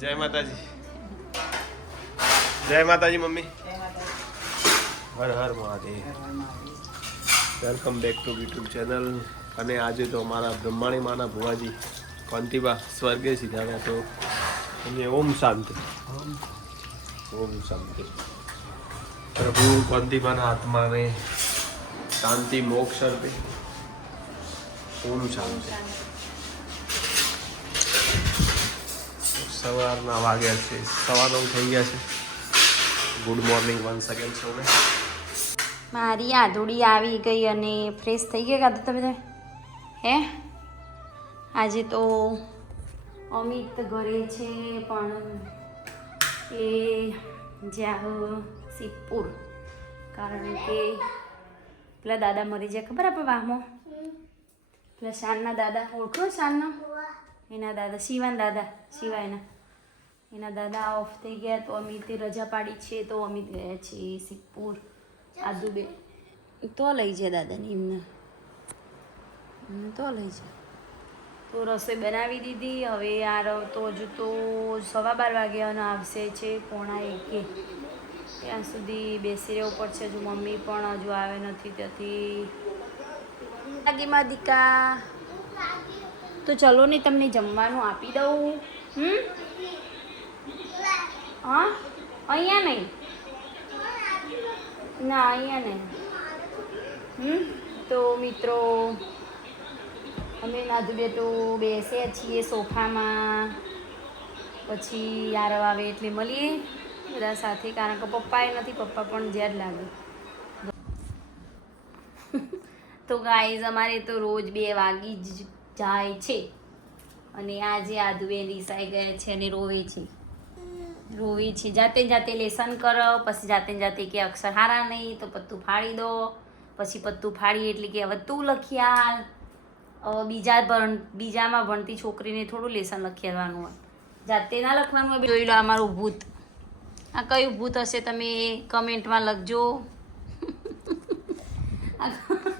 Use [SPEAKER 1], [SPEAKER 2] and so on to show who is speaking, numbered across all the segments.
[SPEAKER 1] જય માતાજી. જય માતાજી, મમ્મી. હર હર Mahadev. Welcome back to YouTube channel અને આજે તો અમારા બ્રહ્માણી માના ભુવાજી, કોંતીબા સ્વર્ગે સીધા તો અને ઓમ શાંતિ. ઓમ શાંતિ. પ્રભુ કોંતીબાના આત્માને શાંતિ, મોક્ષ અર્પે. ઓમ શાંતિ. સવારના વાગ્યા છે. સવા નવ થઈ ગયા છે. ગુડ મોર્નિંગ વન સેકન્ડ સૌને.
[SPEAKER 2] મારી આધુડી આવી ગઈ અને ફ્રેશ થઈ ગયા કાં તમે? હે? આજે તો અમિત ઘરે છે, પણ એ જ્યાં સિપુર કારણ કે પેલા દાદા મરી જાય ખબર આપણે વાહમાં? પેલા શાનના દાદા. ઓળખો શાનના? એના દાદા શિવાન દાદા શિવાયના. એના દાદા ઓફ થઈ ગયા તો અમિતે રજા પાડી છે તો અમિત ગયા છે સિદ્ધપુર આદુબે. તો લઈ જાય દાદાને એમને. તો લઈ જાય. તો રસોઈ બનાવી દીધી હવે આ તો હજુ તો સવા બાર વાગ્યાનો આવશે છે પોણા એકે. ત્યાં સુધી બેસી રહેવું પડશે હજુ મમ્મી પણ હજુ આવે નથી ત્યાંથી. લાગીમાં દીકા તો ચલો ને તમને જમવાનું આપી દઉં. હમ? હા? અહીંયા નહીં? ના, અહીંયા નહીં. હમ? તો મિત્રો, અમે નાધુ બેટો બેસીએ છીએ સોફામાં. પછી યાર આવે એટલે મળીએ. બધા સાથે, કારણ કે પપ્પાએ નથી, પપ્પા પણ જ્યાં જ લાગે. તો ગાઈઝ, અમારે તો રોજ બે વાગી જ જાય છે. અને આજે આદુબેન રીસાઈ ગયા છે અને રોવે છે. રોવે છે. જાતે જાતે લેસન કરો, પછી જાતે જાતે કે અક્ષર હારા નહીં, તો પત્તું ફાડી દો. પછી પત્તું ફાડી એટલે કે હવે તું લખ્યાલ બીજા ભણ, બીજામાં ભણતી છોકરીને થોડું લેસન લખી હોય. જાતે ના લખવાનું હોય. જોઈ લો અમારું ભૂત. આ કયું ભૂત હશે તમે કમેન્ટમાં લખજો.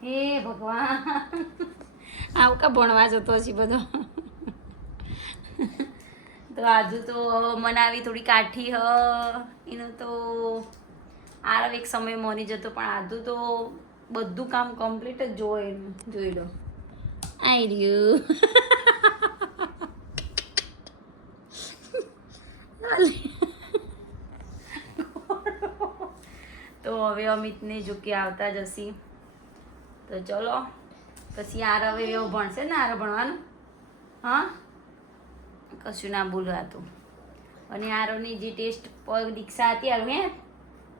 [SPEAKER 2] હે ભગવાન. આવું કા ભણવા જતો છે બધો. તો આજુ તો મનાવી થોડી કાઠી હ. એનું તો આરવ એક સમય મોની જતો પણ આજુ તો બધું કામ કમ્પ્લીટ જ એનું જોઈ લો. આઈ રહ્યું. તો હવે અમિતને જો કે આવતા જ હશી. તો ચલો, પછી આર હવે એવો ભણશે ને આરો ભણવાનું? હા? કશું ના બોલવાતું અને આરોની જે ટેસ્ટ પર દીક્ષા હતી આરું હે?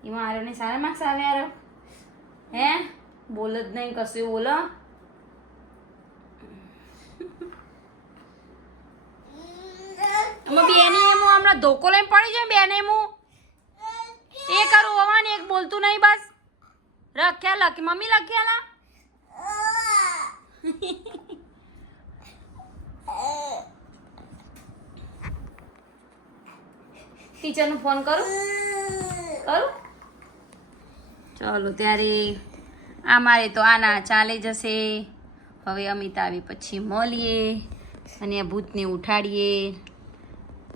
[SPEAKER 2] એમાં આરોને સારા માર્ક્સ આવે આરો હે? બોલ જ નહીં કશું, બોલો. બેને એમ હમણાં ધોકો લઈને પડી જાય બેને એમ એ કરું હવા એક બોલતું નહીં બસ. રખ્યા, લખી, મમ્મી લખ્યા ટીચરનો ફોન કરું. કરું. ચાલો ત્યારે આ મારે તો આના ચાલે જશે. હવે અમિત આવી પછી મળીએ અને આ ભૂતને ઉઠાડીએ.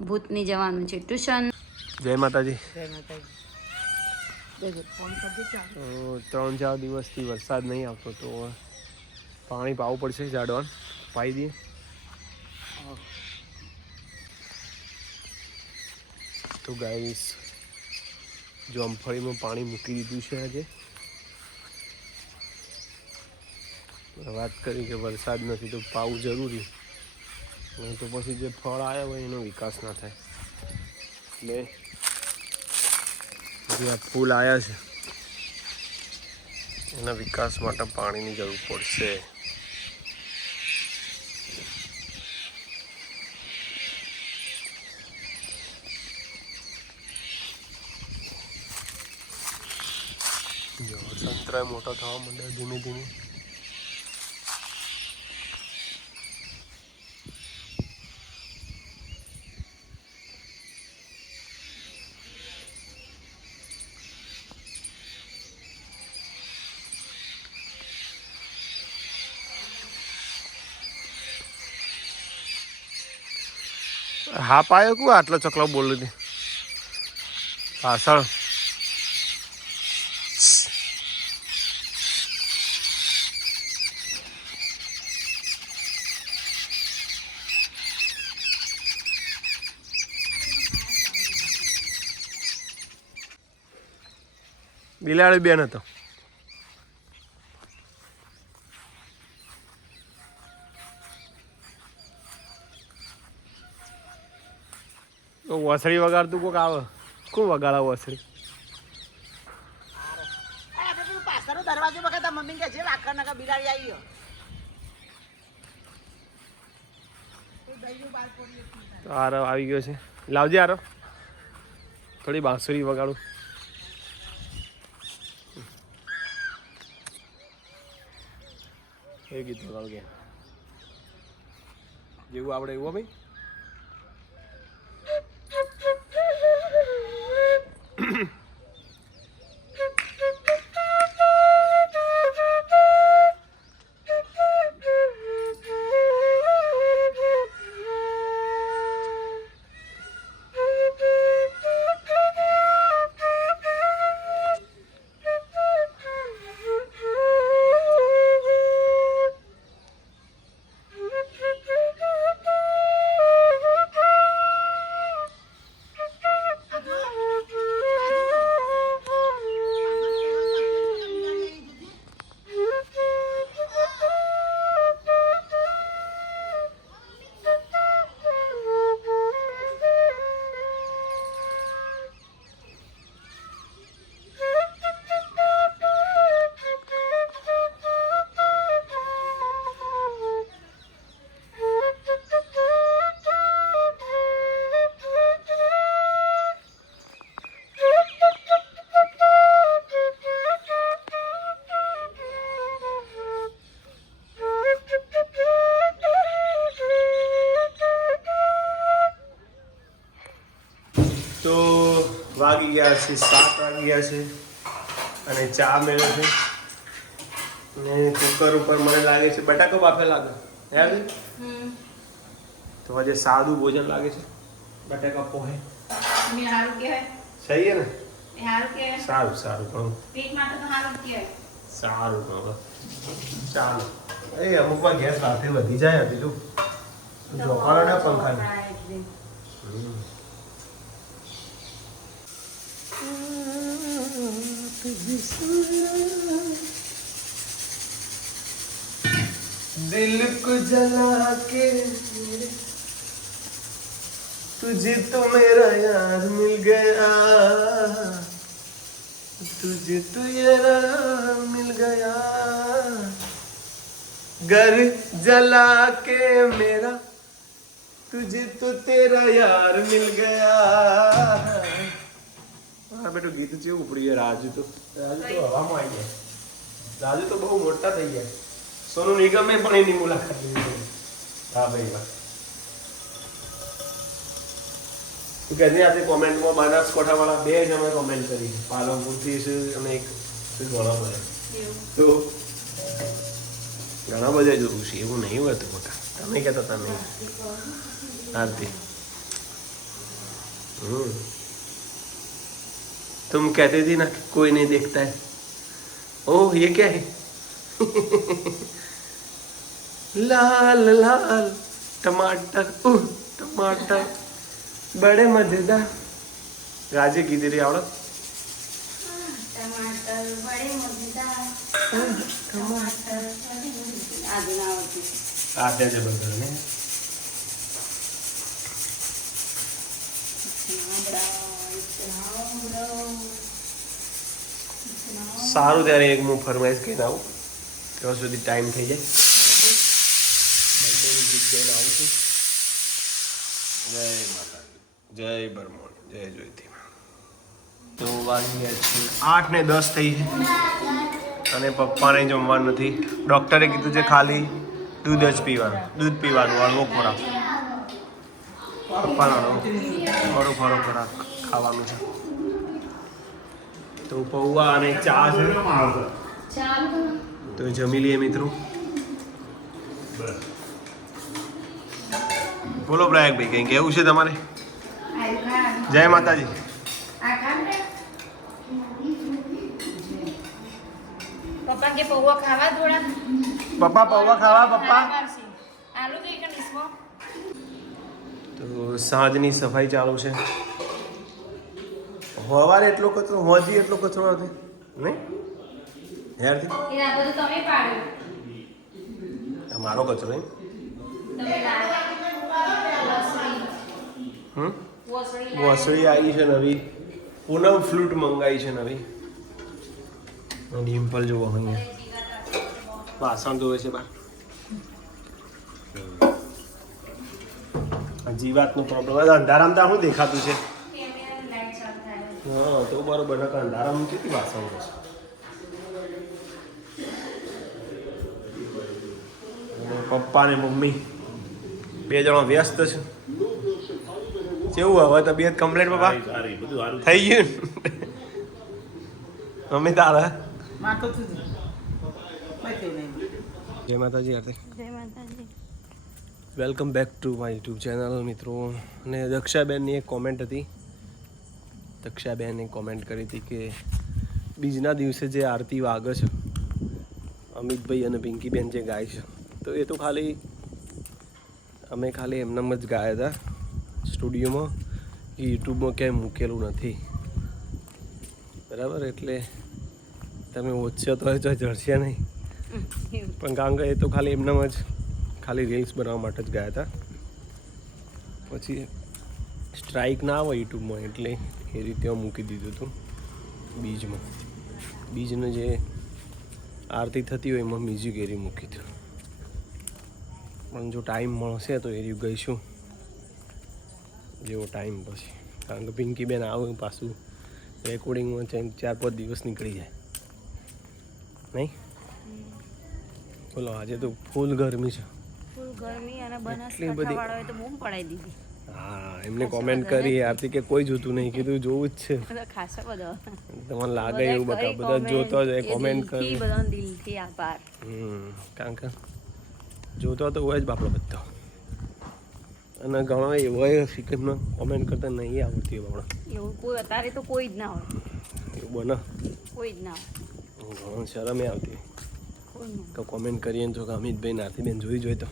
[SPEAKER 2] ભૂતને જવાનું છે ટ્યુશન.
[SPEAKER 1] જય માતાજી. તો ત્રણ ચાર દિવસથી વરસાદ નહીં આવતો તો પાણી પાવું પડશે ઝાડવાન. પાઈ દઈએ. તો ગાઈસ જોમફળીમાં પાણી મૂકી દીધું છે આજે. વાત કરી કે વરસાદ નથી તો પાવું જરૂરી. નહીં તો પછી જે ફળ આવ્યા હોય એનો વિકાસ ના થાય. એટલે જે આ ફૂલ આવ્યા છે એના વિકાસ માટે પાણીની જરૂર પડશે. જો સંતરા મોટા થવા માંડ્યા ધીમે ધીમે. હા પાયો કુ આટલો ચકલો બોલું હતી પાછળ બિલાડી બેન હતો વસળી વગાડતું કોક આવે. કોણ વગાડે
[SPEAKER 3] દરવાજો મમ્મી કે બિલાડી આવી ગયો.
[SPEAKER 1] તો આરો આવી ગયો છે. લાવજે આરો. થોડી બાંસુરી વગાડું. એ ગીત વગાડું કે. જેવું આવડે એવું ભાઈ? વાગી ગયા છે સાત વાગી ગયા છે અને ચા મેળવે છે. ને કુકર ઉપર મને લાગે છે બટાકો બાફે લાગે યાદ તો આજે સાદું ભોજન લાગે છે બટાકા પોહે. સહી ને?
[SPEAKER 2] સારું
[SPEAKER 1] સારું ઘણું
[SPEAKER 2] સારું
[SPEAKER 1] ઘણું ચાલો. એ અમુક વાર ગેસ સાથે વધી જાય બીજું જોખાડો ને પંખા दिल को जला के तुझे तो मेरा यार मिल गया। तुझे तो यार मिल गया। घर जला के मेरा, तुझे तो तेरा यार मिल गया। બેટું ગીત કેવું પ્રિય રાજુ તો. રાજુ તો હવામાં આવી ગયા રાજુ તો બહુ મોટા થઈ ગયા. સોનુ નિગમે પણ એની મુલાકાત લીધી હા ભાઈ વાહ. કોમેન્ટમાં બે જ અમે કોમેન્ટ કરી પાલનપુરથી છે અને ઘણા બધા તો ઘણા બધા જોયું છે એવું નહીં હોતું બકા તમે કહેતા તમે આરતી. હમ. तुम कहते थे ना कोई नहीं देखता है। ओह ये क्या है? लाल लाल टमाटर उह टमाटर बड़े मज़ेदार। राजे की
[SPEAKER 2] दे रही आवड़। टमाटर बड़े मज़ेदार। आधे ज़बरदस्त
[SPEAKER 1] ने इतना बड़ा। સારું ત્યારે એક હું ફરમાઈશ કહીને આવું. ત્યાં સુધી ટાઈમ થઈ જાય. બર્થડેની આવું છું જય માતાજી. જય બરમોલ જય જોઈતી તો વાગી ગયા છે આઠ ને દસ થઈ છે. અને પપ્પાને જમવાનું નથી. ડૉક્ટરે કીધું છે ખાલી દૂધ જ પીવાનું. દૂધ પીવાનું હળવો ખોરાક. પપ્પાનો હળવો ખરો ખોરાક ખાવાનું છે. તો પૌવા અને ચા છે. તો જમી લઈએ મિત્રો. બોલો પ્રયાગભાઈ કંઈ કેવું છે તમારે? જય માતાજી.
[SPEAKER 2] પપ્પા પૌવા ખાવા
[SPEAKER 1] પપ્પા તો સાંજની સફાઈ ચાલુ છે. સવારે એટલો કચરો હોજી એટલો કચરો નથી. નહીં?
[SPEAKER 2] આ
[SPEAKER 1] મારો કચરો એમ?
[SPEAKER 2] વોસળી
[SPEAKER 1] આવી છે નવી પૂનમ ફ્લૂટ મંગાવી છે નવી ડિમ્પલ જોવો અહીંયા. વાસણ ધોવે છે બા. જીવાતનો પ્રોબ્લેમ અંધારામાં શું દેખાતું છે? હા તો બરોબર નકર અંધારામાં કેટલી વાત થશે અને પપ્પા ને મમ્મી બે જણા વ્યસ્ત છે. કેવું હવે તબિયત કમ્પ્લીટ પપ્પા? થઈ ગયું? મમ્મી તારા? જય માતાજી આરતી
[SPEAKER 2] જય Mataji.
[SPEAKER 1] Welcome back to my YouTube channel મિત્રો. અને દક્ષાબેનની એક કોમેન્ટ હતી. દક્ષાબેને કોમેન્ટ કરી હતી કે બીજના દિવસે જે આરતી વાગે છે અમિતભાઈ અને પિંકીબેન જે ગાય છે તો એ તો ખાલી અમે ખાલી એમનામ જ ગાયા હતા સ્ટુડિયોમાં કે યુટ્યુબમાં ક્યાંય મૂકેલું નથી. બરાબર? એટલે તમે ઓછો તો જો જડશે નહીં. પણ કારણ કે એ તો ખાલી એમનામ જ ખાલી રીલ્સ બનાવવા માટે જ ગયા હતા. પછી સ્ટ્રાઇક ના આવે યુટ્યુબમાં એટલે એ રીતે મૂકી દીધું હતું. બીજમાં. બીજને જે આરતી થતી હોય એમાં મ્યુઝિક એરી મૂકી દીધું પણ જો ટાઈમ મળશે તો એ ગઈશું. જેવો ટાઈમ પછી. કારણ કે પિંકીબેન આવે પાછું રેકોર્ડિંગમાં છે ચાર પાંચ દિવસ નીકળી જાય. નહીં? બોલો આજે તો ફૂલ ગરમી છે.
[SPEAKER 2] ફૂલ ગરમી અને
[SPEAKER 1] એટલી બધી-
[SPEAKER 2] તો બૂમ પડાવી દીધી.
[SPEAKER 1] હા એમને કોમેન્ટ કરી આરતી કે કોઈ જોતું નહીં કીધું જોવું જ છે. તમને લાગે એવું બધા બધા જોતો જ કોમેન્ટ
[SPEAKER 2] કરી. દિલથી આભાર.
[SPEAKER 1] હમ કારણ કે જોતો તો હોય જ બાપડો બધો. અને ઘણો એવો ફિકરમાં કોમેન્ટ કરતા નહીં આવડતી બાપડો.
[SPEAKER 2] એવું કોઈ અત્યારે તો કોઈ જ ના હોય.
[SPEAKER 1] એવું બને.
[SPEAKER 2] કોઈ જ ના હોય.
[SPEAKER 1] ઘણો શરમે આવતી તો કોમેન્ટ કરીએ ને તો કે અમિતભાઈ નારતીબેન જોઈ જોઈ તો.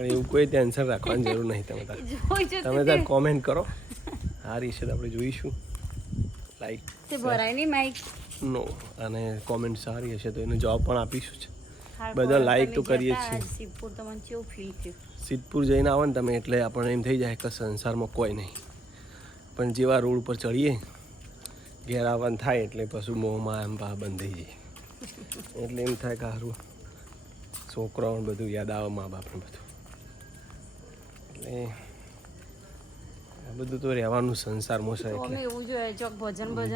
[SPEAKER 1] પણ એવું કોઈ ટેન્શન રાખવાની જરૂર નહીં તમે તાર. તમે તાર કોમેન્ટ કરો. સારી છે આપણે જોઈશું. લાઈક
[SPEAKER 2] તે ભરાય નહીં માઈક
[SPEAKER 1] નો અને કોમેન્ટ સારી હશે તો એનો જવાબ પણ આપીશું
[SPEAKER 2] છે
[SPEAKER 1] બધા
[SPEAKER 2] લાઈક
[SPEAKER 1] તો કરીએ છીએ.
[SPEAKER 2] સિદ્ધપુર તમને કેવું ફીલ થયું?
[SPEAKER 1] સિદ્ધપુર જઈને આવો ને તમે એટલે આપણને એમ થઈ જાય કે સંસારમાં કોઈ નહીં. પણ જેવા રોડ ઉપર ચડીએ ઘેર આવવાનું થાય એટલે પશુ મોંમાં એમ પા બંધ થઈ જાય. એટલે એમ થાય કે સારું છોકરાઓને બધું યાદ આવે મા બાપને બધું. આ બધું તો રહેવાનું સંસાર છે એટલે.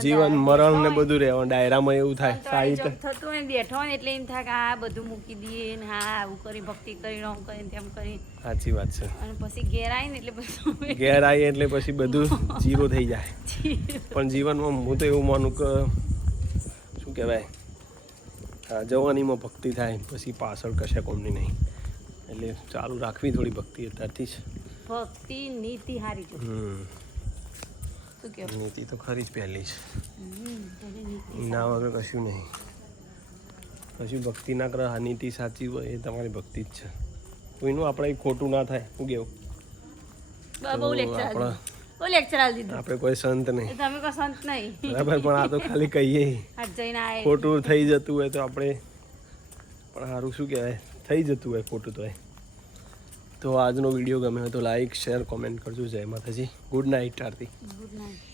[SPEAKER 1] જીવન મરણ ને બધું રહેવાનું ડાયરામાં એવું થાય સાહિત્ય
[SPEAKER 2] થતું હોય બેઠો હોય એટલે એમ થાય કે આ બધું મૂકી દઈએ ને હા આવું કરી ભક્તિ કરી આમ કરી તેમ કરી.
[SPEAKER 1] સાચી વાત છે.
[SPEAKER 2] અને પછી ઘેર આવીને એટલે પછી
[SPEAKER 1] ઘેર આવીએ એટલે પછી બધું જીરો થઈ જાય. પણ જીવનમાં હું તો એવું માનું કે શું કહેવાય જવાનીમાં ભક્તિ થાય પછી પાછળ કશે કોમની નહીં. એટલે ચાલુ રાખવી થોડી ભક્તિ અત્યારથી જ.
[SPEAKER 2] ભક્તિ નીતિ હારી છે.
[SPEAKER 1] હમ. નીતિ તો ખરી જ પહેલી જ. ના વગર કશું નહીં. કશું ભક્તિ ના કરે નીતિ સાચી હોય એ તમારી ભક્તિ જ છે. કોઈનું આપણે ખોટું ના થાય શું કેવું? આપણા- કોઈ સંત નહીં.
[SPEAKER 2] તમે કહો સંત નહીં.
[SPEAKER 1] બરાબર પણ આ તો ખાલી કહીએ. ખોટું થઈ જતું હોય તો આપણે પણ સારું શું કહેવાય? થઈ જતું હોય ખોટું તો તો આજનો વીડિયો ગમે હોય તો લાઈક શેર કોમેન્ટ કરજો. જય Mataji. Good night Aarti.
[SPEAKER 2] Good night